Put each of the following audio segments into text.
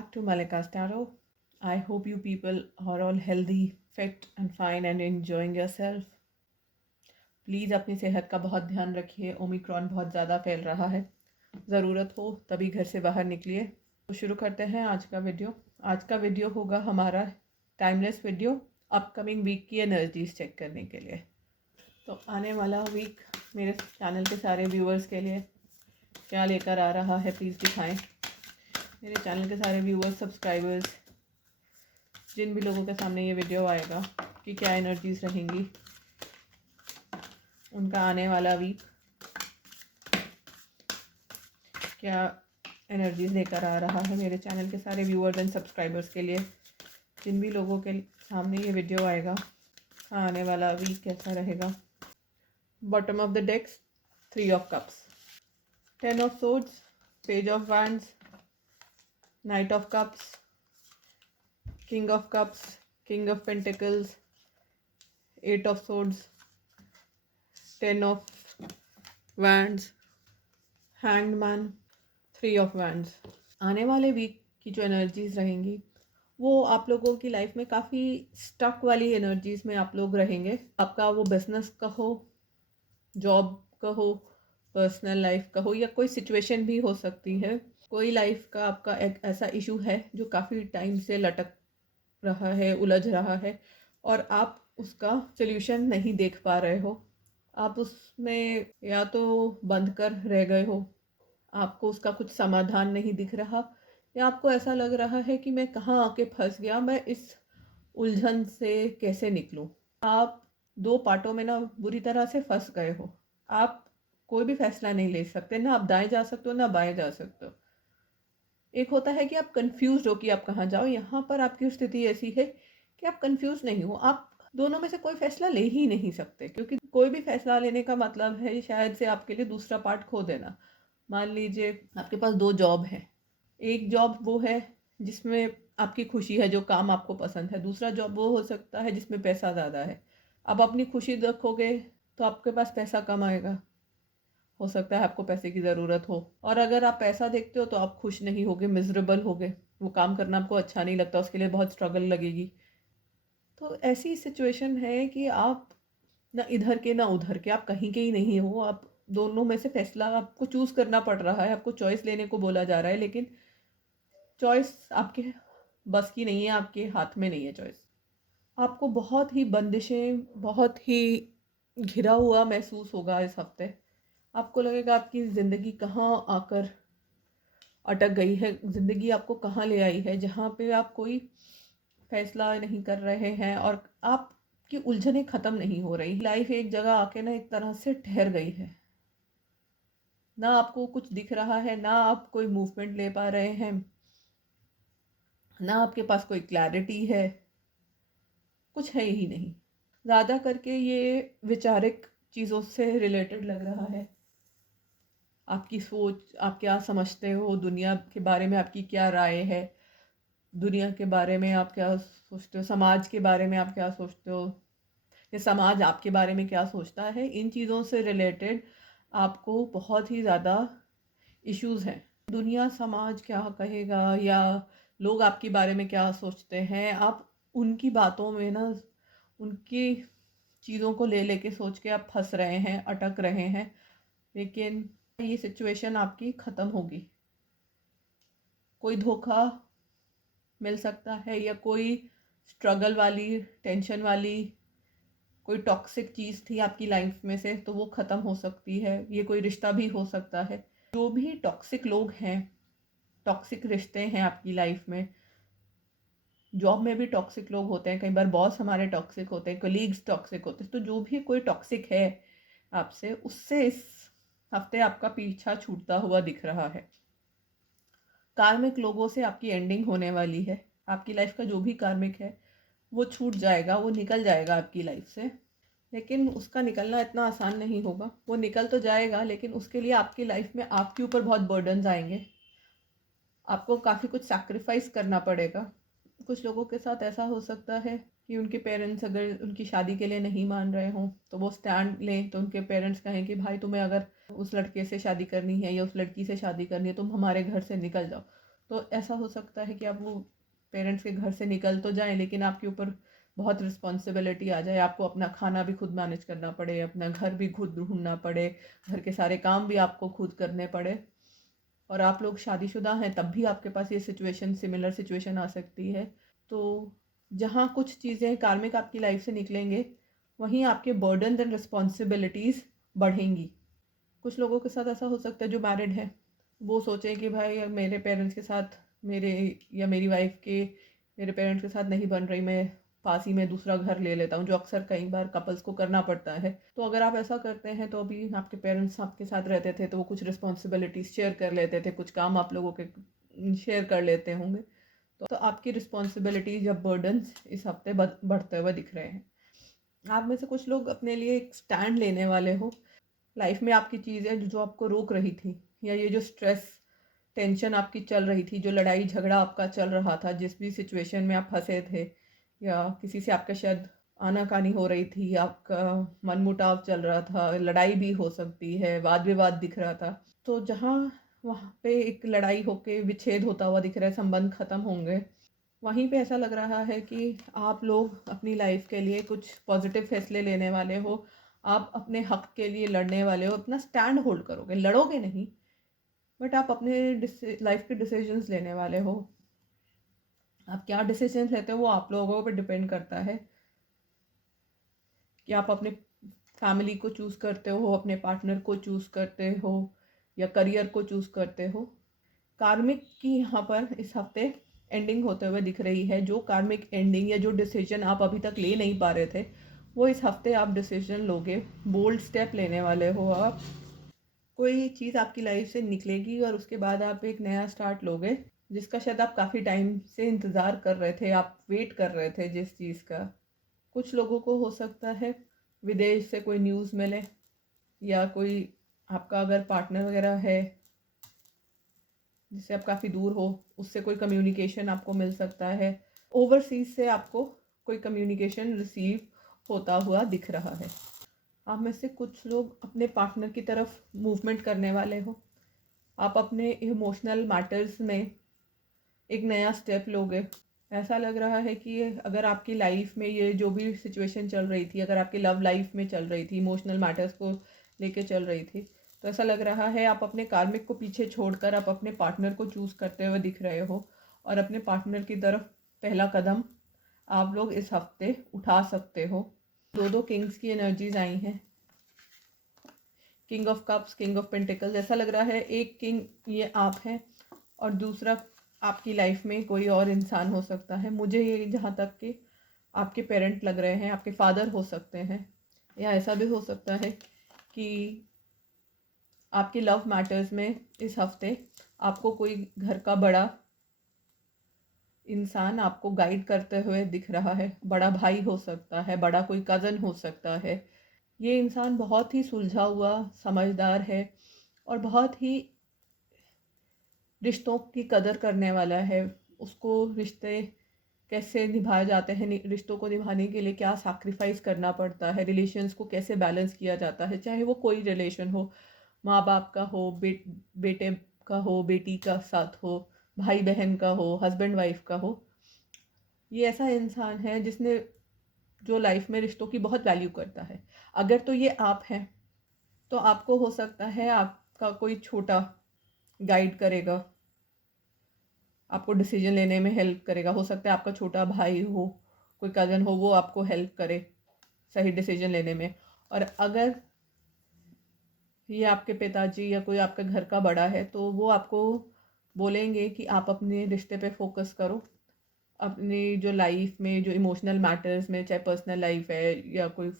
back to Malika's Tarot. I hope you people are all healthy, fit and fine and enjoying yourself. Please अपनी सेहत का बहुत ध्यान रखिए। ओमिक्रॉन बहुत ज़्यादा फैल रहा है। ज़रूरत हो तभी घर से बाहर निकलिए। तो शुरू करते हैं आज का वीडियो। आज का वीडियो होगा हमारा टाइमलेस वीडियो अपकमिंग वीक की एनर्जीज चेक करने के लिए। तो आने वाला वीक मेरे चैनल के सारे व्यूअर्स के लिए क्या लेकर आ रहा है प्लीज़ दिखाएं। मेरे चैनल के सारे व्यूअर्स, सब्सक्राइबर्स, जिन भी लोगों के सामने ये वीडियो आएगा कि क्या एनर्जीज रहेंगी, उनका आने वाला वीक क्या एनर्जीज लेकर आ रहा है। मेरे चैनल के सारे व्यूअर्स एंड सब्सक्राइबर्स के लिए, जिन भी लोगों के सामने ये वीडियो आएगा, आने वाला वीक कैसा रहेगा। Bottom of the decks 3 of cups, 10 of swords, page of wands, knight of cups, king of cups, king of pentacles, 8 of swords, 10 of wands, hanged man, 3 of wands. आने वाले वीक की जो energies रहेंगी वो आप लोगों की लाइफ में काफ़ी स्टक वाली एनर्जीज में आप लोग रहेंगे। आपका वो बिजनेस का हो, जॉब का हो, पर्सनल लाइफ का हो, या कोई सिचुएशन भी हो सकती है। कोई लाइफ का आपका एक ऐसा इशू है जो काफ़ी टाइम से लटक रहा है, उलझ रहा है और आप उसका सल्यूशन नहीं देख पा रहे हो। आप उसमें या तो बंद कर रह गए हो, आपको उसका कुछ समाधान नहीं दिख रहा, या आपको ऐसा लग रहा है कि मैं कहाँ आके फंस गया, मैं इस उलझन से कैसे निकलूं। आप 2 पार्टों में ना बुरी तरह से फंस गए हो। आप कोई भी फैसला नहीं ले सकते, ना आप दाएं जा सकते हो ना बाएं जा सकते हो। एक होता है कि आप कंफ्यूज हो कि आप कहाँ जाओ। यहाँ पर आपकी स्थिति ऐसी है कि आप कंफ्यूज नहीं हो, आप दोनों में से कोई फैसला ले ही नहीं सकते, क्योंकि कोई भी फैसला लेने का मतलब है शायद से आपके लिए दूसरा पार्ट खो देना। मान लीजिए आपके पास 2 जॉब है। एक जॉब वो है जिसमें आपकी खुशी है, जो काम आपको पसंद है। दूसरा जॉब वो हो सकता है जिसमें पैसा ज़्यादा है। अब अपनी खुशी रखोगे तो आपके पास पैसा कम आएगा, हो सकता है आपको पैसे की ज़रूरत हो। और अगर आप पैसा देखते हो तो आप खुश नहीं होगे, मिजरेबल होगे, वो काम करना आपको अच्छा नहीं लगता, उसके लिए बहुत स्ट्रगल लगेगी। तो ऐसी सिचुएशन है कि आप ना इधर के ना उधर के, आप कहीं के ही नहीं हो। आप दोनों में से फैसला आपको चूज़ करना पड़ रहा है, आपको चॉइस लेने को बोला जा रहा है, लेकिन चॉइस आपके बस की नहीं है, आपके हाथ में नहीं है चॉइस। आपको बहुत ही बंदिशें, बहुत ही घिरा हुआ महसूस होगा इस हफ्ते। आपको लगेगा आपकी ज़िंदगी कहाँ आकर अटक गई है, ज़िंदगी आपको कहाँ ले आई है, जहाँ पे आप कोई फैसला नहीं कर रहे हैं और आपकी उलझनें ख़त्म नहीं हो रही। लाइफ एक जगह आके ना एक तरह से ठहर गई है। ना आपको कुछ दिख रहा है, ना आप कोई मूवमेंट ले पा रहे हैं, ना आपके पास कोई क्लैरिटी है, कुछ है ही नहीं। ज़्यादा करके ये वैचारिक चीज़ों से रिलेटेड लग रहा है। आपकी सोच, आप क्या समझते हो दुनिया के बारे में, आपकी क्या राय है, दुनिया के बारे में आप क्या सोचते हो, समाज के बारे में आप क्या सोचते हो, या समाज आपके बारे में क्या सोचता है, इन चीज़ों से रिलेटेड आपको बहुत ही ज़्यादा इश्यूज़ हैं। दुनिया, समाज क्या कहेगा, या लोग आपके बारे में क्या सोचते हैं, आप उनकी बातों में ना, उनकी चीज़ों को ले लेके सोच के आप फंस रहे हैं, अटक रहे हैं। लेकिन ये सिचुएशन आपकी ख़त्म होगी। कोई धोखा मिल सकता है, या कोई स्ट्रगल वाली, टेंशन वाली कोई टॉक्सिक चीज़ थी आपकी लाइफ में से, तो वो ख़त्म हो सकती है। ये कोई रिश्ता भी हो सकता है। जो भी टॉक्सिक लोग हैं, टॉक्सिक रिश्ते हैं आपकी लाइफ में, जॉब में भी टॉक्सिक लोग होते हैं, कई बार बॉस हमारे टॉक्सिक होते हैं, कलीग्स टॉक्सिक होते हैं। तो जो भी कोई टॉक्सिक है आपसे, उससे इस हफ्ते आपका पीछा छूटता हुआ दिख रहा है। कार्मिक लोगों से आपकी एंडिंग होने वाली है। आपकी लाइफ का जो भी कार्मिक है वो छूट जाएगा, वो निकल जाएगा आपकी लाइफ से। लेकिन उसका निकलना इतना आसान नहीं होगा। वो निकल तो जाएगा, लेकिन उसके लिए आपकी लाइफ में आपके ऊपर बहुत बर्डन्स आएंगे। आपको काफ़ी कुछ सैक्रिफाइस करना पड़ेगा। कुछ लोगों के साथ ऐसा हो सकता है कि उनके पेरेंट्स अगर उनकी शादी के लिए नहीं मान रहे हों, तो वो स्टैंड लें, तो उनके पेरेंट्स कहें कि भाई तुम्हें अगर उस लड़के से शादी करनी है या उस लड़की से शादी करनी है, तुम हमारे घर से निकल जाओ। तो ऐसा हो सकता है कि आप वो पेरेंट्स के घर से निकल तो जाएं, लेकिन आपके ऊपर बहुत रिस्पॉन्सिबिलिटी आ जाए, आपको अपना खाना भी खुद मैनेज करना पड़े, अपना घर भी खुद ढूंढना पड़े, घर के सारे काम भी आपको खुद करने पड़े, और आप लोग शादीशुदा हैं तब भी आपके पास ये सिचुएशन, सिमिलर सिचुएशन आ सकती है। तो जहाँ कुछ चीज़ें कार्मिक आपकी लाइफ से निकलेंगे, वहीं आपके बर्डन एंड रिस्पॉन्सिबिलिटीज़ बढ़ेंगी। कुछ लोगों के साथ ऐसा हो सकता है जो मैरिड है, वो सोचें कि भाई मेरे पेरेंट्स के साथ मेरे या मेरी वाइफ के मेरे पेरेंट्स के साथ नहीं बन रही, मैं पास ही में दूसरा घर ले लेता हूँ, जो अक्सर कई बार कपल्स को करना पड़ता है। तो अगर आप ऐसा करते हैं तो अभी आपके पेरेंट्स आपके साथ रहते थे तो वो कुछ रिस्पॉन्सिबिलिटीज़ शेयर कर लेते थे, कुछ काम आप लोगों के शेयर कर लेते होंगे। तो आपकी रिस्पॉन्सिबिलिटीज या बर्डन्स इस हफ्ते बढ़ते हुए दिख रहे हैं। आप में से कुछ लोग अपने लिए एक स्टैंड लेने वाले हो। लाइफ में आपकी चीज़ें जो आपको रोक रही थी, या ये जो स्ट्रेस टेंशन आपकी चल रही थी, जो लड़ाई झगड़ा आपका चल रहा था, जिस भी सिचुएशन में आप फंसे थे, या किसी से आपका शायद आनाकानी हो रही थी, आपका मनमुटाव चल रहा था, लड़ाई भी हो सकती है, वाद विवाद दिख रहा था, तो जहाँ वहाँ पे एक लड़ाई होके विच्छेद होता हुआ दिख रहा है, संबंध खत्म होंगे, वहीं पे ऐसा लग रहा है कि आप लोग अपनी लाइफ के लिए कुछ पॉजिटिव फैसले लेने वाले हो, आप अपने हक के लिए लड़ने वाले हो, अपना स्टैंड होल्ड करोगे, लड़ोगे नहीं, बट आप अपने लाइफ के डिसीजंस लेने वाले हो। आप क्या डिसीजंस लेते हो वो आप लोगों पर डिपेंड करता है कि आप अपने फैमिली को चूज़ करते हो, अपने पार्टनर को चूज़ करते हो, या करियर को चूज़ करते हो। कार्मिक की यहाँ पर इस हफ्ते एंडिंग होते हुए दिख रही है। जो कार्मिक एंडिंग या जो डिसीजन आप अभी तक ले नहीं पा रहे थे, वो इस हफ्ते आप डिसीजन लोगे, बोल्ड स्टेप लेने वाले हो। आप कोई चीज़ आपकी लाइफ से निकलेगी और उसके बाद आप एक नया स्टार्ट लोगे, जिसका शायद आप काफ़ी टाइम से इंतज़ार कर रहे थे, आप वेट कर रहे थे जिस चीज़ का। कुछ लोगों को हो सकता है विदेश से कोई न्यूज़ मिले, या कोई आपका अगर पार्टनर वगैरह है जिससे आप काफ़ी दूर हो, उससे कोई कम्युनिकेशन आपको मिल सकता है। ओवरसीज से आपको कोई कम्युनिकेशन रिसीव होता हुआ दिख रहा है। आप में से कुछ लोग अपने पार्टनर की तरफ मूवमेंट करने वाले हो। आप अपने इमोशनल मैटर्स में एक नया स्टेप लोगे। ऐसा लग रहा है कि अगर आपकी लाइफ में ये जो भी सिचुएशन चल रही थी, अगर आपकी लव लाइफ में चल रही थी, इमोशनल मैटर्स को लेके चल रही थी, तो ऐसा लग रहा है आप अपने कार्मिक को पीछे छोड़कर आप अपने पार्टनर को चूज़ करते हुए दिख रहे हो, और अपने पार्टनर की तरफ पहला कदम आप लोग इस हफ्ते उठा सकते हो। दो किंग्स की एनर्जीज आई हैं, king of cups, king of pentacles. ऐसा लग रहा है एक किंग ये आप हैं और दूसरा आपकी लाइफ में कोई और इंसान हो सकता है। मुझे ये जहाँ तक कि आपके पेरेंट लग रहे हैं, आपके फादर हो सकते हैं, या ऐसा भी हो सकता है कि आपके लव मैटर्स में इस हफ्ते आपको कोई घर का बड़ा इंसान आपको गाइड करते हुए दिख रहा है। बड़ा भाई हो सकता है, बड़ा कोई कज़न हो सकता है। ये इंसान बहुत ही सुलझा हुआ, समझदार है, और बहुत ही रिश्तों की कदर करने वाला है। उसको रिश्ते कैसे निभाए जाते हैं, रिश्तों को निभाने के लिए क्या सैक्रिफाइस करना पड़ता है, रिलेशंस को कैसे बैलेंस किया जाता है, चाहे वो कोई रिलेशन हो, माँ बाप का हो, बेटे का हो, बेटी का साथ हो, भाई बहन का हो, हस्बैंड वाइफ का हो। ये ऐसा इंसान है जिसने जो लाइफ में रिश्तों की बहुत वैल्यू करता है। अगर तो ये आप हैं, तो आपको हो सकता है आपका कोई छोटा गाइड करेगा, आपको डिसीजन लेने में हेल्प करेगा। हो सकता है आपका छोटा भाई हो, कोई कज़न हो, वो आपको हेल्प करे सही डिसीजन लेने में। और अगर ये आपके पिताजी या कोई आपके घर का बड़ा है, तो वो आपको बोलेंगे कि आप अपने रिश्ते पे फोकस करो, अपनी जो लाइफ में जो इमोशनल मैटर्स में, चाहे पर्सनल लाइफ है या कोई,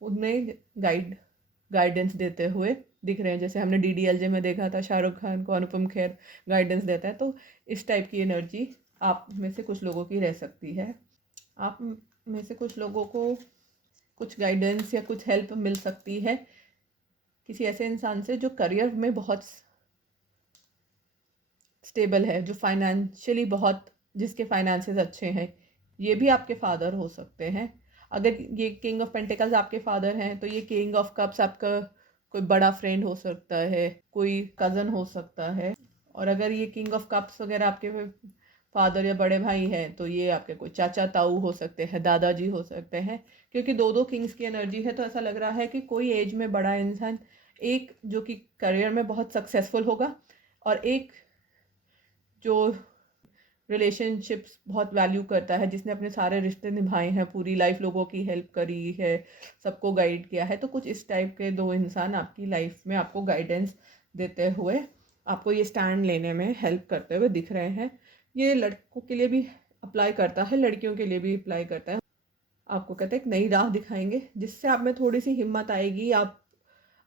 उनमें गाइडेंस देते हुए दिख रहे हैं। जैसे हमने DDLJ में देखा था, शाहरुख खान को अनुपम खेर गाइडेंस देता है, तो इस टाइप की एनर्जी आप में से कुछ लोगों की रह सकती है। आप में से कुछ लोगों को कुछ गाइडेंस या कुछ हेल्प मिल सकती है किसी ऐसे इंसान से जो करियर में बहुत स्टेबल है, जो फाइनेंशियली बहुत, जिसके फाइनेंसेस अच्छे हैं। ये भी आपके फादर हो सकते हैं। अगर ये किंग ऑफ पेंटिकल्स आपके फादर हैं, तो ये किंग ऑफ कप्स आपका कोई बड़ा फ्रेंड हो सकता है, कोई कज़न हो सकता है। और अगर ये किंग ऑफ कप्स वगैरह आपके फादर या बड़े भाई हैं तो ये आपके कोई चाचा ताऊ हो सकते हैं, दादाजी हो सकते हैं, क्योंकि दो दो किंग्स की एनर्जी है। तो ऐसा लग रहा है कि कोई एज में बड़ा इंसान, एक जो कि करियर में बहुत सक्सेसफुल होगा और एक जो रिलेशनशिप्स बहुत वैल्यू करता है, जिसने अपने सारे रिश्ते निभाए हैं, पूरी लाइफ लोगों की हेल्प करी है, सबको गाइड किया है। तो कुछ इस टाइप के दो इंसान आपकी लाइफ में आपको गाइडेंस देते हुए, आपको ये स्टैंड लेने में हेल्प करते हुए दिख रहे हैं। ये लड़कों के लिए भी अप्लाई करता है, लड़कियों के लिए भी अप्लाई करता है। आपको कहते हैं एक नई राह दिखाएंगे जिससे आप में थोड़ी सी हिम्मत आएगी, आप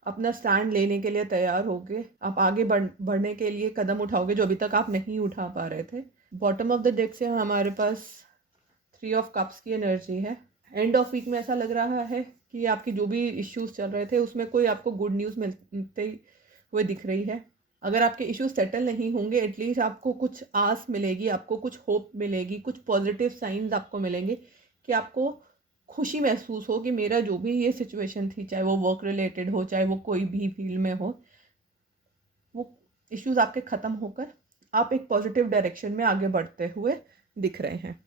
अपना स्टैंड लेने के लिए तैयार होगे, आप आगे बढ़ने के लिए कदम उठाओगे जो अभी तक आप नहीं उठा पा रहे थे। बॉटम ऑफ द डेक से हमारे पास 3 ऑफ कप्स की एनर्जी है। एंड ऑफ वीक में ऐसा लग रहा है कि आपकी जो भी इश्यूज चल रहे थे उसमें कोई आपको गुड न्यूज़ मिलते हुए दिख रही है। अगर आपके इश्यूज सेटल नहीं होंगे, एटलीस्ट आपको कुछ आस मिलेगी, आपको कुछ होप मिलेगी, कुछ पॉजिटिव साइंस आपको मिलेंगे कि आपको खुशी महसूस हो कि मेरा जो भी ये सिचुएशन थी, चाहे वो वर्क रिलेटेड हो, चाहे वो कोई भी फील्ड में हो, वो इश्यूज आपके ख़त्म होकर आप एक पॉजिटिव डायरेक्शन में आगे बढ़ते हुए दिख रहे हैं।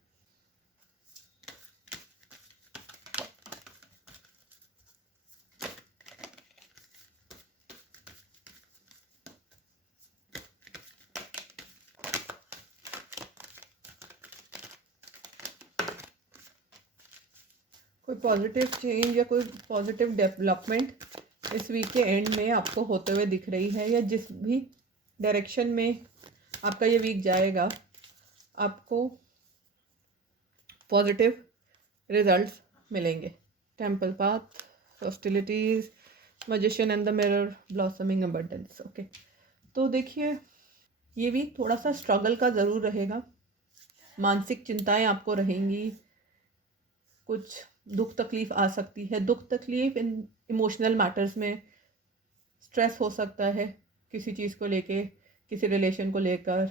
कोई पॉजिटिव चेंज या कोई पॉजिटिव डेवलपमेंट इस वीक के एंड में आपको होते हुए दिख रही है, या जिस भी डायरेक्शन में आपका ये वीक जाएगा आपको पॉजिटिव रिजल्ट्स मिलेंगे। Temple path, hostilities, magician and the mirror, blossoming abundance. Okay, तो देखिए ये वीक थोड़ा सा स्ट्रगल का ज़रूर रहेगा, मानसिक चिंताएं आपको रहेंगी, कुछ दुख तकलीफ आ सकती है। दुख तकलीफ इन इमोशनल मैटर्स में, स्ट्रेस हो सकता है किसी चीज़ को लेके, किसी रिलेशन को लेकर।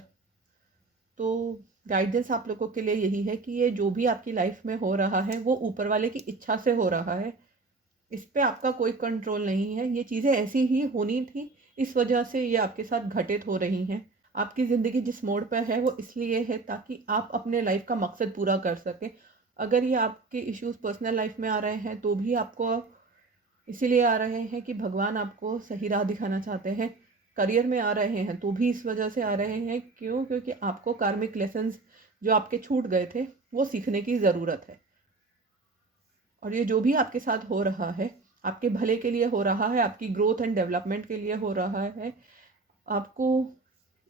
तो गाइडेंस आप लोगों के लिए यही है कि ये जो भी आपकी लाइफ में हो रहा है वो ऊपर वाले की इच्छा से हो रहा है, इस पे आपका कोई कंट्रोल नहीं है। ये चीज़ें ऐसी ही होनी थी, इस वजह से ये आपके साथ घटित हो रही हैं। आपकी ज़िंदगी जिस मोड़ पर है वो इसलिए है ताकि आप अपने लाइफ का मकसद पूरा कर सकें। अगर ये आपके इश्यूज पर्सनल लाइफ में आ रहे हैं तो भी आपको इसीलिए आ रहे हैं कि भगवान आपको सही राह दिखाना चाहते हैं। करियर में आ रहे हैं तो भी इस वजह से आ रहे हैं, क्यों? क्योंकि आपको कार्मिक लेसन्स जो आपके छूट गए थे वो सीखने की ज़रूरत है। और ये जो भी आपके साथ हो रहा है आपके भले के लिए हो रहा है, आपकी ग्रोथ एंड डेवलपमेंट के लिए हो रहा है। आपको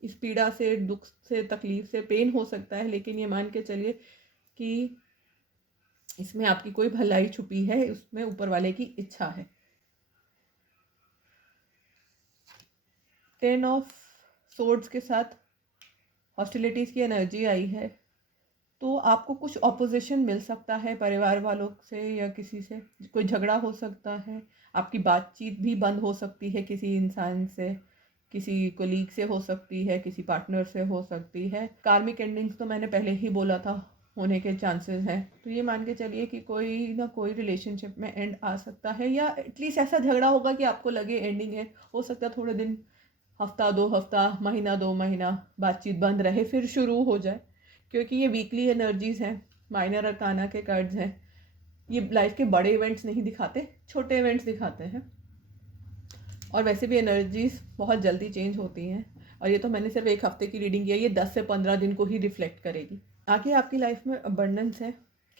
इस पीड़ा से, दुख से, तकलीफ से पेन हो सकता है, लेकिन ये मान के चलिए कि इसमें आपकी कोई भलाई छुपी है, उसमें ऊपर वाले की इच्छा है। 10 ऑफ सोर्ड्स के साथ हॉस्टिलिटीज़ की एनर्जी आई है, तो आपको कुछ ऑपोजिशन मिल सकता है परिवार वालों से या किसी से, कोई झगड़ा हो सकता है, आपकी बातचीत भी बंद हो सकती है किसी इंसान से, किसी कोलीग से हो सकती है, किसी पार्टनर से हो सकती है। कार्मिक एंडिंग्स तो मैंने पहले ही बोला था होने के चांसेस हैं। तो ये मान के चलिए कि कोई ना कोई रिलेशनशिप में एंड आ सकता है, या एटलीस्ट ऐसा झगड़ा होगा कि आपको लगे एंडिंग है। हो सकता है थोड़े दिन, हफ्ता 2 हफ्ता, महीना 2 महीना बातचीत बंद रहे, फिर शुरू हो जाए, क्योंकि ये वीकली एनर्जीज़ हैं, माइनर अरकाना के कार्ड्स हैं। ये लाइफ के बड़े इवेंट्स नहीं दिखाते, छोटे इवेंट्स दिखाते हैं। और वैसे भी एनर्जीज़ बहुत जल्दी चेंज होती हैं, और ये तो मैंने सिर्फ 1 हफ्ते की रीडिंग की है, ये 10 से 15 दिन को ही रिफ्लेक्ट करेगी। आगे आपकी लाइफ में अबंडेंस है।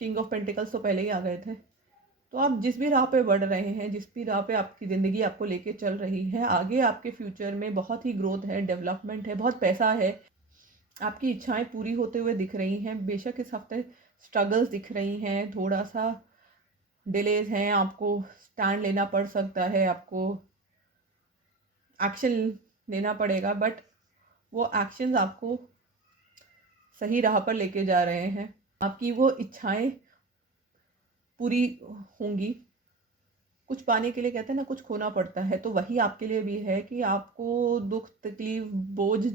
किंग ऑफ पेंटिकल्स तो पहले ही आ गए थे। तो आप जिस भी राह पे बढ़ रहे हैं, जिस भी राह पे आपकी ज़िंदगी आपको लेके चल रही है, आगे आपके फ्यूचर में बहुत ही ग्रोथ है, डेवलपमेंट है, बहुत पैसा है, आपकी इच्छाएं पूरी होते हुए दिख रही हैं। बेशक इस हफ्ते स्ट्रगल्स दिख रही हैं, थोड़ा सा डिलेज हैं, आपको स्टैंड लेना पड़ सकता है, आपको एक्शन लेना पड़ेगा, बट वो एक्शंस आपको सही राह पर लेके जा रहे हैं। आपकी वो इच्छाएं पूरी होंगी। कुछ पाने के लिए कहते हैं ना, कुछ खोना पड़ता है, तो वही आपके लिए भी है कि आपको दुख, तकलीफ, बोझ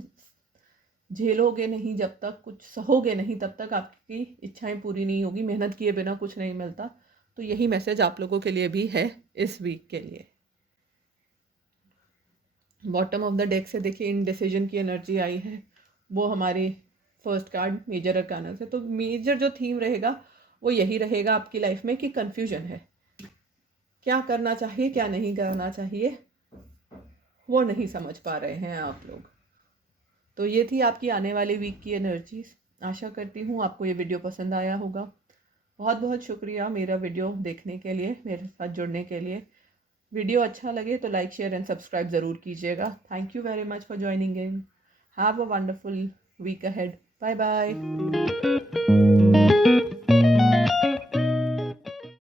झेलोगे नहीं जब तक, कुछ सहोगे नहीं तब तक आपकी इच्छाएं पूरी नहीं होगी। मेहनत किए बिना कुछ नहीं मिलता। तो यही मैसेज आप लोगों के लिए भी है इस वीक के लिए। बॉटम ऑफ द डेक से देखिए इनडिसीजन की एनर्जी आई है, वो हमारी फर्स्ट कार्ड मेजर अरकाना से। तो मेजर जो थीम रहेगा वो यही रहेगा आपकी लाइफ में कि कन्फ्यूजन है, क्या करना चाहिए क्या नहीं करना चाहिए वो नहीं समझ पा रहे हैं आप लोग। तो ये थी आपकी आने वाले वीक की एनर्जीज। आशा करती हूँ आपको ये वीडियो पसंद आया होगा। बहुत बहुत शुक्रिया मेरा वीडियो देखने के लिए, मेरे साथ जुड़ने के लिए। वीडियो अच्छा लगे तो लाइक शेयर एंड सब्सक्राइब ज़रूर कीजिएगा। Thank you very much for joining in. Have a wonderful week ahead. Bye bye.